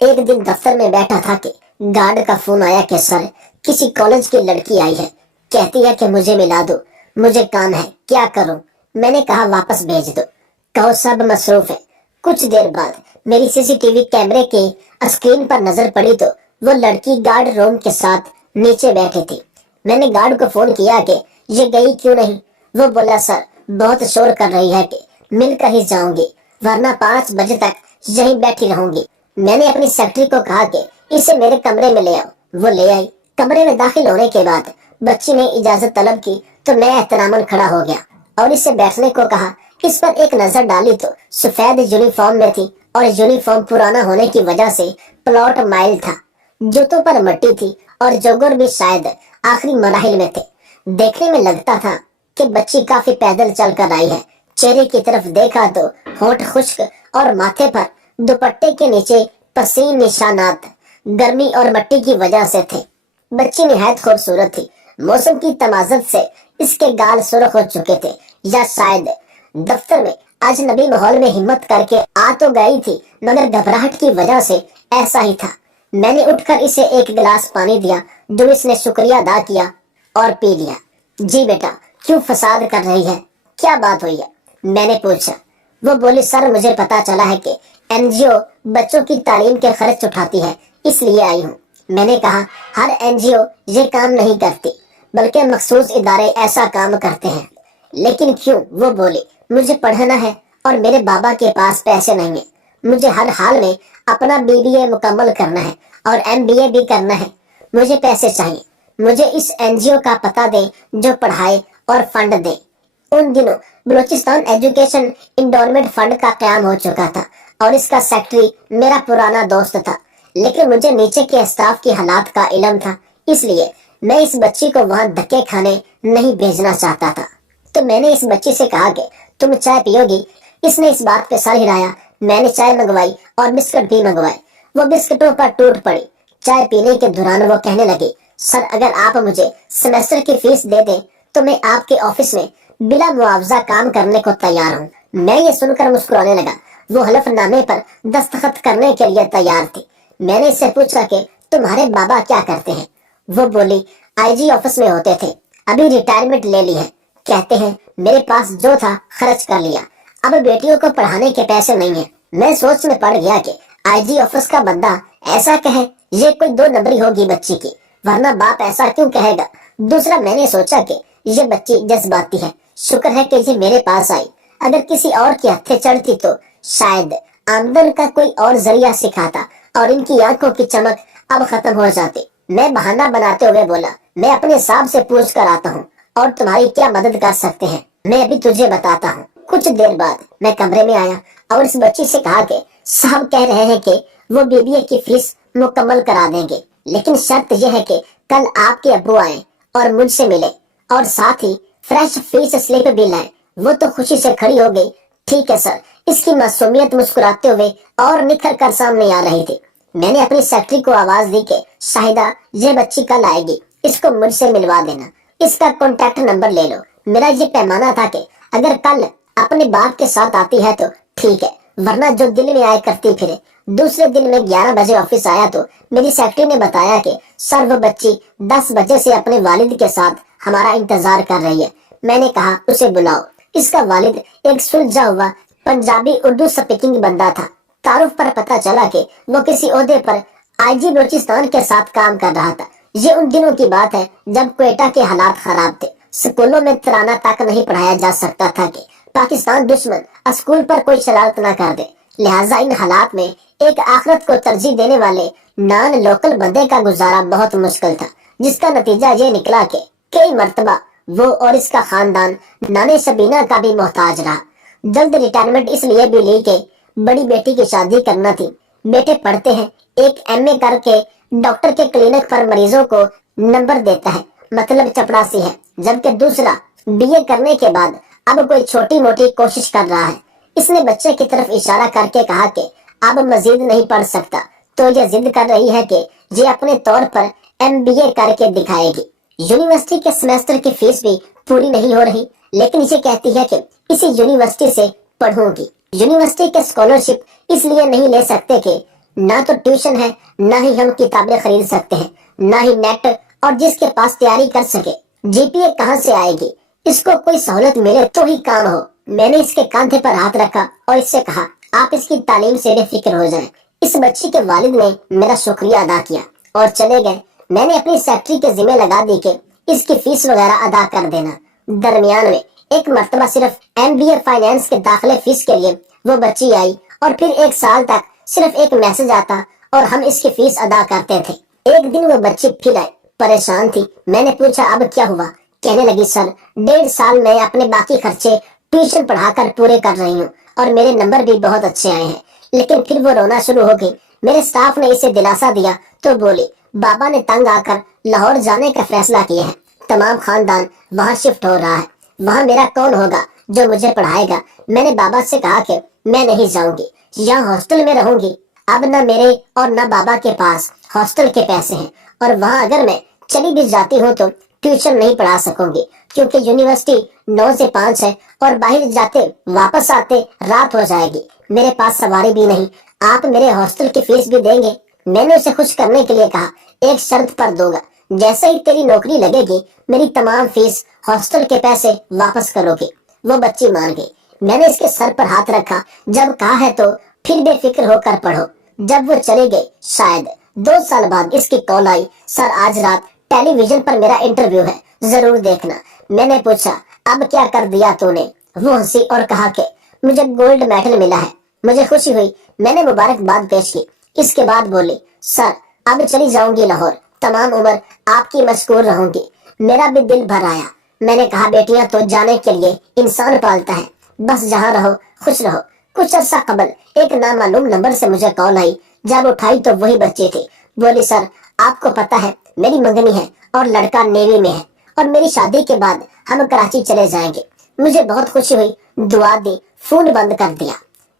एक दिन दफ्तर में बैठा था कि गार्ड का फोन आया कि सर किसी कॉलेज की लड़की आई है, कहती है कि मुझे मिला दो, मुझे काम है, क्या करूं? मैंने कहा वापस भेज दो, कहो सब मसरूफ है। कुछ देर बाद मेरी सीसीटीवी कैमरे के स्क्रीन पर नजर पड़ी तो वो लड़की गार्ड रूम के साथ नीचे बैठी थी। मैंने गार्ड को फोन किया कि ये गई क्यों नहीं। वो बोला सर बहुत शोर कर रही है कि मिलकर ही जाऊंगी, वरना 5 बजे तक यहीं बैठी रहूंगी। मैंने अपनी सेक्रेटरी को कहा कि इसे मेरे कमरे में ले आओ। वो ले आई। कमरे में दाखिल होने के बाद बच्ची ने इजाजत तलब की तो मैं एहतरामन खड़ा हो गया और इससे बैठने को कहा। इस पर एक नजर डाली तो सफेद यूनिफॉर्म में थी और यूनिफॉर्म पुराना होने की वजह से प्लॉट माइल था। जूतों पर मट्टी थी और जोगर भी शायद आखिरी मराहिल में थे। देखने में लगता था कि बच्ची काफी पैदल चल कर आई है। चेहरे की तरफ देखा तो होंठ खुश्क और माथे पर दुपट्टे के नीचे पसीन निशानात गर्मी और मट्टी की वजह से थे। बच्ची निहायत खूबसूरत थी। मौसम की तमाज़त से इसके गाल सुर्ख हो चुके थे, या शायद दफ्तर में अजनबी माहौल में हिम्मत करके आ तो गई थी, मगर घबराहट की वजह से ऐसा ही था। मैंने उठकर इसे एक गिलास पानी दिया जो इसने शुक्रिया अदा किया और पी लिया। जी बेटा, क्यों फसाद कर रही है, क्या बात हुई है? मैंने पूछा। वो बोली सर मुझे पता चला है कि एनजीओ बच्चों की तालीम के खर्च उठाती है, इसलिए आई हूँ। मैंने कहा हर एनजीओ ये काम नहीं करती, बल्कि मखसूस इदारे ऐसा काम करते हैं। लेकिन क्यों? वो बोली मुझे पढ़ना है और मेरे बाबा के पास पैसे नहीं है। मुझे हर हाल में अपना बीबीए मुकम्मल करना है और एमबीए भी करना है। मुझे पैसे चाहिए। मुझे इस एनजीओ का पता दे जो पढ़ाए और फंड दे। उन दिनों बलूचिस्तान एजुकेशन इंडोरमेंट फंड का क़याम हो चुका था और इसका सेक्रेटरी मेरा पुराना दोस्त था, लेकिन मुझे नीचे के स्टाफ की हालात का इल्म था, इसलिए मैं इस बच्ची को वहां धक्के खाने नहीं भेजना चाहता था। तो मैंने इस बच्ची से कहा कि तुम चाय पियोगी? इसने इस बात पे सर हिलाया। मैंने चाय मंगवाई और बिस्कुट भी मंगवाए। वो बिस्कुटों पर टूट पड़ी। चाय पीने के दौरान वो कहने लगी सर अगर आप मुझे सेमेस्टर की फीस दे दें तो मैं आपके ऑफिस में बिला मुआवजा काम करने को तैयार हूँ। मैं ये सुनकर मुस्कुराने लगा। वो हलफनामे पर दस्तखत करने के लिए तैयार थी। मैंने इससे पूछा कि तुम्हारे बाबा क्या करते हैं? वो बोली आईजी ऑफिस में होते थे, अभी रिटायरमेंट ले ली है। कहते हैं मेरे पास जो था खर्च कर लिया, अब बेटियों को पढ़ाने के पैसे नहीं है। मैं सोच में पड़ गया कि आईजी ऑफिस का बंदा ऐसा कहे ये कोई 2 नंबरी होगी बच्ची की, वरना बाप ऐसा क्यों कहेगा। दूसरा मैंने सोचा कि ये बच्ची जज्बाती है, शुक्र है कि ये मेरे पास आई। अगर किसी और के हत्थे चढ़ती तो शायद आमदन का कोई और जरिया सिखाता और इनकी आंखों की चमक अब खत्म हो जाती। मैं बहाना बनाते हुए बोला मैं अपने साहब से पूछ कर आता हूँ और तुम्हारी क्या मदद कर सकते हैं, मैं अभी तुझे बताता हूँ। कुछ देर बाद मैं कमरे में आया और इस बच्ची से कहा कि साहब कह रहे हैं कि वो बीबीए की फीस मुकम्मल करा देंगे, लेकिन शर्त यह है कि कल आपके अब्बू आए और मुझसे मिले और साथ ही फ्रेश फीस स्लिप भी लाए। वो तो खुशी से खड़ी हो गई। ठीक है सर। इसकी मासूमियत मुस्कुराते हुए और निखर कर सामने आ रही थी। मैंने अपनी सेक्रेटरी को आवाज दी कि शाहिदा ये बच्ची कल आएगी, इसको मुझसे मिलवा देना, इसका कॉन्टैक्ट नंबर ले लो। मेरा ये पैमाना था कि अगर कल अपने बाप के साथ आती है तो ठीक है, वरना जो दिल में आए करती फिरे। दूसरे दिन में 11 बजे ऑफिस आया तो मेरी सेक्रेटरी ने बताया कि सर वो बच्ची 10 बजे से अपने वालिद के साथ हमारा इंतजार कर रही है। मैंने कहा उसे बुलाओ। इसका वालिद एक सुलझा हुआ पंजाबी उर्दू स्पीकिंग बंदा था। तारुफ पर पता चला कि वो किसी ओहदे पर आईजी बलूचिस्तान के साथ काम कर रहा था। ये उन दिनों की बात है जब क्वेटा के हालात खराब थे। स्कूलों में तराना तक नहीं पढ़ाया जा सकता था कि पाकिस्तान दुश्मन स्कूल पर कोई शरारत न कर दे। लिहाजा इन हालात में एक आखिरत को तरजीह देने वाले नॉन लोकल बंदे का गुजारा बहुत मुश्किल था, जिसका नतीजा ये निकला कि कई मर्तबा वो और इसका खानदान नाने शबीना का भी मोहताज रहा। जल्द रिटायरमेंट इसलिए भी ली कि बड़ी बेटी की शादी करना थी। बेटे पढ़ते हैं, एक एमए करके डॉक्टर के क्लिनिक पर मरीजों को नंबर देता है, मतलब चपड़ासी है, जबकि दूसरा बीए करने के बाद अब कोई छोटी मोटी कोशिश कर रहा है। इसने बच्चे की तरफ इशारा करके कहा कि अब मजीद नहीं पढ़ सकता, तो ये जिद कर रही है कि ये अपने तौर पर एमबीए करके दिखाएगी। यूनिवर्सिटी के सेमेस्टर की फीस भी पूरी नहीं हो रही, लेकिन ये कहती है कि इसी यूनिवर्सिटी से पढ़ूंगी। यूनिवर्सिटी के स्कॉलरशिप इसलिए नहीं ले सकते कि نہ تو ٹیوشن ہے، نہ ہی ہم کتابیں خرید سکتے ہیں، نہ ہی نیٹ، اور جس کے پاس تیاری کر سکے جی پی اے کہاں سے آئے گی؟ اس کو کوئی سہولت ملے تو ہی کام ہو۔ میں نے اس کے کاندھے پر ہاتھ رکھا اور اس سے کہا آپ اس کی تعلیم سے بے فکر ہو جائیں۔ اس بچی کے والد نے میرا شکریہ ادا کیا اور چلے گئے۔ میں نے اپنی سیکٹری کے ذمہ لگا دی کہ اس کی فیس وغیرہ ادا کر دینا۔ درمیان میں ایک مرتبہ صرف ایم بی اے فائنینس کے داخلے فیس کے لیے وہ بچی آئی، اور پھر ایک سال تک صرف ایک میسج آتا اور ہم اس کی فیس ادا کرتے تھے۔ ایک دن وہ بچی پھر آئی، پریشان تھی۔ میں نے پوچھا اب کیا ہوا؟ کہنے لگی سر 1.5 سال میں اپنے باقی خرچے ٹیوشن پڑھا کر پورے کر رہی ہوں اور میرے نمبر بھی بہت اچھے آئے ہیں، لیکن پھر وہ رونا شروع ہو گئی۔ میرے سٹاف نے اسے دلاسا دیا تو بولی بابا نے تنگ آ کر لاہور جانے کا فیصلہ کیا ہے، تمام خاندان وہاں شفٹ ہو رہا ہے، وہاں میرا کون ہوگا جو مجھے پڑھائے گا؟ میں نے بابا سے کہا کہ میں نہیں جاؤں گی، یہاں ہاسٹل میں رہوں گی۔ اب نہ میرے اور نہ بابا کے پاس ہاسٹل کے پیسے ہیں، اور وہاں اگر میں چلی بھی جاتی ہوں تو ٹیوشن نہیں پڑھا سکوں گی، کیونکہ یونیورسٹی 9 سے 5 ہے اور باہر جاتے واپس آتے رات ہو جائے گی۔ میرے پاس سواری بھی نہیں، آپ میرے ہاسٹل کی فیس بھی دیں گے؟ میں نے اسے خوش کرنے کے لیے کہا ایک شرط پر دوں گا، جیسے ہی تیری نوکری لگے گی میری تمام فیس ہاسٹل کے پیسے واپس کرو گی۔ وہ بچی مان گئی۔ میں نے اس کے سر پر ہاتھ رکھا، جب کہا ہے تو پھر بے فکر ہو کر پڑھو۔ جب وہ چلے گئے شاید 2 سال بعد اس کی کال آئی، سر آج رات ٹیلی ویژن پر میرا انٹرویو ہے، ضرور دیکھنا۔ میں نے پوچھا اب کیا کر دیا تو نے؟ وہ ہنسی اور کہا کہ مجھے گولڈ میڈل ملا ہے۔ مجھے خوشی ہوئی، میں نے مبارکباد پیش کی۔ اس کے بعد بولی سر اب چلی جاؤں گی لاہور، تمام عمر آپ کی مشکور رہوں گی۔ میرا بھی دل بھر آیا۔ میں نے کہا بیٹیاں تو جانے کے لیے انسان پالتا ہے، بس جہاں رہو خوش رہو۔ کچھ عرصہ قبل ایک نامعلوم نمبر سے مجھے کال آئی، جب اٹھائی تو وہی بچی تھی۔ بولی سر آپ کو پتا ہے میری منگنی ہے اور لڑکا نیوی میں ہے، اور میری شادی کے بعد ہم کراچی چلے جائیں گے۔ مجھے بہت خوشی ہوئی، دعا دی، فون بند کر دیا۔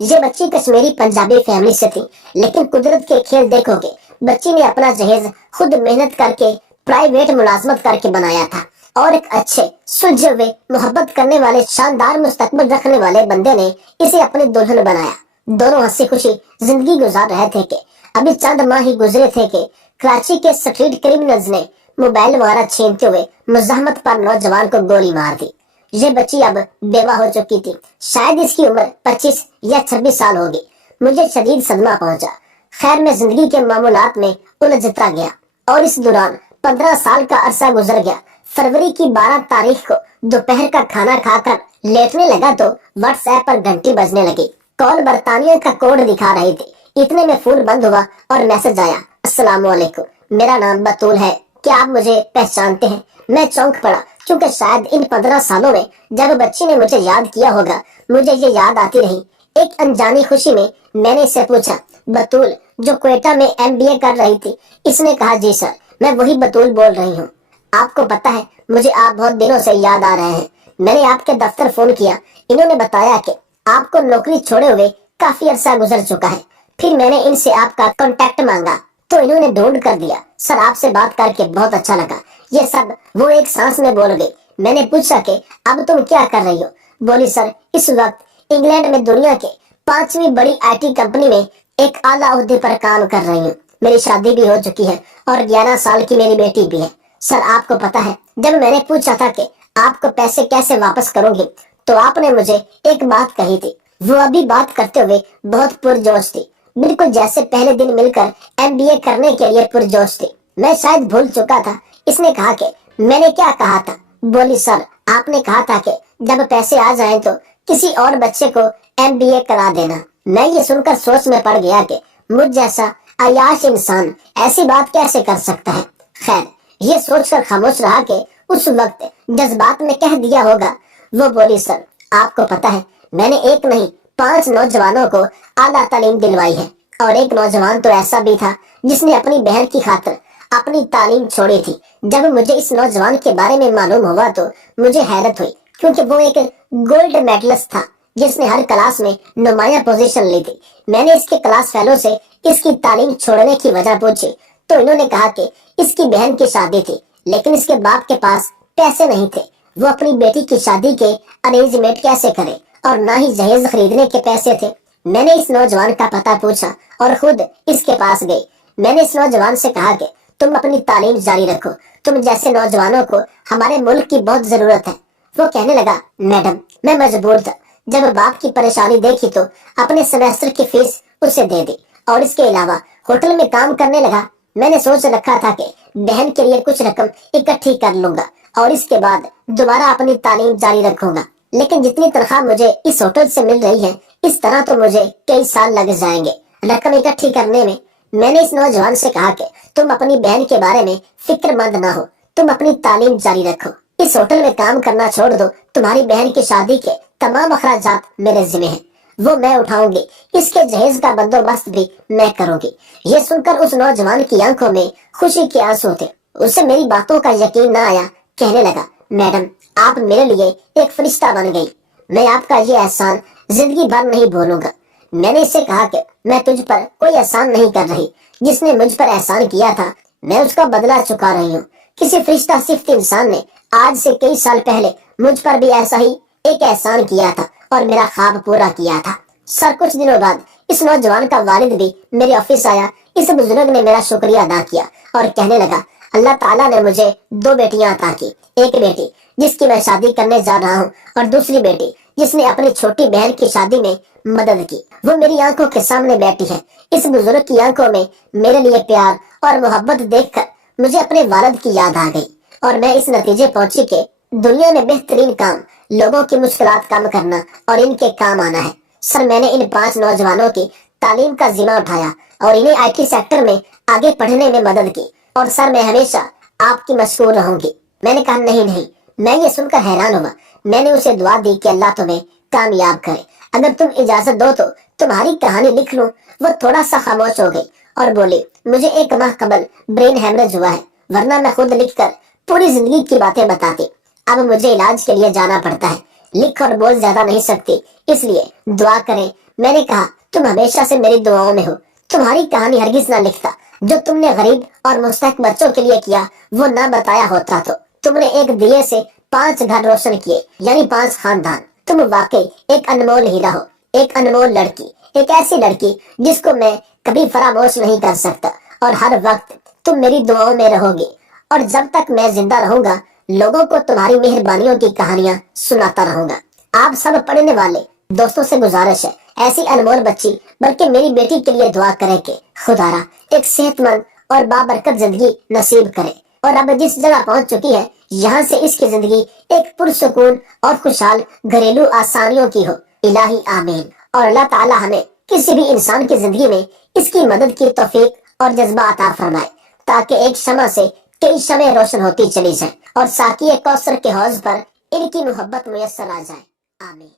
یہ بچی کشمیری پنجابی فیملی سے تھی، لیکن قدرت کے کھیل دیکھو گے، بچی نے اپنا جہیز خود محنت کر کے پرائیویٹ ملازمت کر کے بنایا تھا، اور ایک اچھے سلجھے ہوئے محبت کرنے والے شاندار مستقبل رکھنے والے بندے نے اسے اپنی دلہن بنایا۔ دونوں ہنسی خوشی زندگی گزار رہے تھے کہ ابھی چند ماہ ہی گزرے تھے کہ کراچی کے سٹریٹ کرمنلز نے موبائل وغیرہ چھینتے ہوئے مزاحمت پر نوجوان کو گولی مار دی۔ یہ بچی اب بیوہ ہو چکی تھی، شاید اس کی عمر 25 یا 26 سال ہوگی۔ مجھے شدید صدمہ پہنچا۔ خیر میں زندگی کے معمولات میں الجھتا گیا، اور اس دوران 15 سال کا عرصہ گزر گیا۔ فروری کی 12 تاریخ کو دوپہر کا کھانا کھا کر لیٹنے لگا تو واٹس ایپ پر گھنٹی بجنے لگی۔ کال برطانیہ کا کوڈ دکھا رہی تھی۔ اتنے میں فون بند ہوا اور میسج آیا السلام علیکم، میرا نام بطول ہے، کیا آپ مجھے پہچانتے ہیں؟ میں چونک پڑا، کیونکہ شاید ان 15 سالوں میں جب بچی نے مجھے یاد کیا ہوگا مجھے یہ یاد آتی رہی۔ ایک انجانی خوشی میں نے اس سے پوچھا بطول جو کوئٹہ میں ایم بی اے کر رہی تھی؟ اس نے کہا جی سر میں وہی بطول بول رہی ہوں۔ آپ کو پتا ہے مجھے آپ بہت دنوں سے یاد آ رہے ہیں۔ میں نے آپ کے دفتر فون کیا، انہوں نے بتایا کہ آپ کو نوکری چھوڑے ہوئے کافی عرصہ گزر چکا ہے۔ پھر میں نے ان سے آپ کا کانٹیکٹ مانگا تو انہوں نے ڈھونڈ کر دیا۔ سر آپ سے بات کر کے بہت اچھا لگا۔ یہ سب وہ ایک سانس میں بول گئی۔ میں نے پوچھا کہ اب تم کیا کر رہی ہو؟ بولی سر اس وقت انگلینڈ میں دنیا کے 5ویں بڑی آئی ٹی کمپنی میں ایک اعلیٰ عہدے پر کام کر رہی ہوں۔ میری شادی بھی ہو چکی ہے اور 11 سال کی میری بیٹی بھی ہے۔ سر آپ کو پتا ہے جب میں نے پوچھا تھا کہ آپ کو پیسے کیسے واپس کروں گی تو آپ نے مجھے ایک بات کہی تھی۔ وہ ابھی بات کرتے ہوئے بہت پرجوش تھی، بالکل جیسے پہلے دن مل کر ایم بی اے کرنے کے لیے پرجوش تھی۔ میں شاید بھول چکا تھا۔ اس نے کہا کہ میں نے کیا کہا تھا؟ بولی سر آپ نے کہا تھا کہ جب پیسے آ جائیں تو کسی اور بچے کو ایم بی اے کرا دینا۔ میں یہ سن کر سوچ میں پڑ گیا کہ مجھ جیسا عیاش انسان ایسی بات کیسے کر سکتا ہے۔ خیر یہ سوچ کر خاموش رہا کہ اس وقت جذبات میں کہہ دیا ہوگا۔ وہ بولی سر آپ کو پتا ہے میں نے ایک نہیں 5 نوجوانوں کو اعلیٰ تعلیم دلوائی ہے، اور ایک نوجوان تو ایسا بھی تھا جس نے اپنی بہن کی خاطر اپنی تعلیم چھوڑی تھی۔ جب مجھے اس نوجوان کے بارے میں معلوم ہوا تو مجھے حیرت ہوئی، کیونکہ وہ ایک گولڈ میڈلسٹ تھا جس نے ہر کلاس میں نمایاں پوزیشن لی تھی۔ میں نے اس کے کلاس فیلو سے اس کی تعلیم چھوڑنے کی وجہ پوچھی تو انہوں نے کہا کہ اس کی بہن کی شادی تھی، لیکن اس کے باپ کے پاس پیسے نہیں تھے۔ وہ اپنی بیٹی کی شادی کے ارینجمنٹ کیسے کرے، اور نہ ہی جہیز خریدنے کے پیسے تھے۔ میں نے اس नौजवान का पता पूछा और खुद इसके पास गई। मैंने इस नौजवान से कहा कि तुम अपनी तालीम जारी रखो, तुम जैसे नौजवानों को हमारे मुल्क की बहुत जरूरत है। वो कहने लगा, मैडम मैं मजबूर था, जब बाप की परेशानी देखी तो अपने सेमेस्टर की फीस उसे दे दी और इसके अलावा होटल में काम करने लगा। मैंने सोच रखा था कि बहन के लिए कुछ रकम इकट्ठी कर लूंगा और इसके बाद दोबारा अपनी तालीम जारी रखूंगा, लेकिन जितनी तनख्वाह मुझे इस होटल से मिल रही है, इस तरह तो मुझे कई साल लग जाएंगे रकम इकट्ठी करने में। मैंने इस नौजवान से कहा कि तुम अपनी बहन के बारे में फिक्रमंद ना हो, तुम अपनी तालीम जारी रखो, इस होटल में काम करना छोड़ दो, तुम्हारी बहन की शादी के तमाम अखराजात मेरे जिम्मे हैं, वो मैं उठाऊंगी, इसके जहेज का बंदोबस्त भी मैं करूंगी। ये सुनकर उस नौजवान की आंखों में खुशी के आंसू थे। उसे मेरी बातों का यकीन न आया। कहने लगा, मैडम आप मेरे लिए एक फरिश्ता बन गई, मैं आपका ये एहसान जिंदगी भर नहीं भूलूंगा। मैंने इससे कहा कि मैं तुझ पर कोई एहसान नहीं कर रही, जिसने मुझ पर एहसान किया था मैं उसका बदला चुका रही हूँ। किसी फरिश्ता सिफ्त इंसान ने आज से कई साल पहले मुझ पर भी ऐसा ही एक एहसान किया था और मेरा ख्वाब पूरा किया था। सर कुछ दिनों बाद इस नौजवान का वालिद भी मेरे ऑफिस आया। इस बुजुर्ग ने मेरा शुक्रिया अदा किया और कहने लगा, अल्लाह ताला ने मुझे 2 बेटियां अता की, एक बेटी जिसकी मैं शादी करने जा रहा हूँ और दूसरी बेटी जिसने अपनी छोटी बहन की शादी में मदद की, वो मेरी आंखों के सामने बैठी है। इस बुजुर्ग की आंखों में मेरे लिए प्यार और मोहब्बत देखकर मुझे अपने वालिद की याद आ गई और मैं इस नतीजे पहुंची कि दुनिया में बेहतरीन काम लोगों की मुश्किलात कम करना और इनके काम आना है। सर मैंने इन 5 नौजवानों की तालीम का जिम्मा उठाया और इन्हें IT सेक्टर में आगे पढ़ने में मदद की और सर मैं हमेशा आपकी मशहूर रहूंगी। मैंने कहा, नहीं, मैं ये सुनकर हैरान हुआ। मैंने उसे दुआ दी कि अल्लाह तुम्हें कामयाब करे, अगर तुम इजाजत दो तो तुम्हारी कहानी लिख लूं। वो थोड़ा सा खामोश हो गई और बोली, मुझे 1 माह कबल ब्रेन हेमरेज हुआ है, वरना मैं खुद लिखकर पूरी जिंदगी की बातें बताती। अब मुझे इलाज के लिए जाना पड़ता है, लिख और बोल ज्यादा नहीं सकती, इसलिए दुआ करें। मैंने कहा, तुम हमेशा से मेरी दुआओं में हो, तुम्हारी कहानी हरगिज ना लिखता। जो तुमने गरीब और मुस्तहक बच्चों के लिए किया वो ना बताया होता तो तुमने एक दिए से 5 घर रोशन किए, यानी 5 खानदान। तुम वाकई एक अनमोल हीरा हो, एक अनमोल लड़की, एक ऐसी लड़की जिसको मैं कभी फरामोश नहीं कर सकता और हर वक्त तुम मेरी दुआओं में रहोगी और जब तक मैं जिंदा रहूंगा लोगों को तुम्हारी मेहरबानियों की कहानियां सुनाता रहूंगा। आप सब पढ़ने वाले दोस्तों से गुजारिश है, ऐसी अनमोल बच्ची बल्कि मेरी बेटी के लिए दुआ करें कि खुदारा एक सेहतमंद और बाबरकत जिंदगी नसीब करे और अब जिस जगह पहुंच चुकी है यहाँ से इसकी जिंदगी एक पुरसुकून और खुशहाल घरेलू आसानियों की हो। इलाही आमीन। और अल्लाह ताला हमें किसी भी इंसान की जिंदगी में इसकी मदद की तौफीक और जज्बा अता फरमाए ताकि एक शमा से कई शमें रोशन होती चली जाए और साकी कौसर के हौज पर इनकी मोहब्बत मुयस्सर आ जाए। आमीन।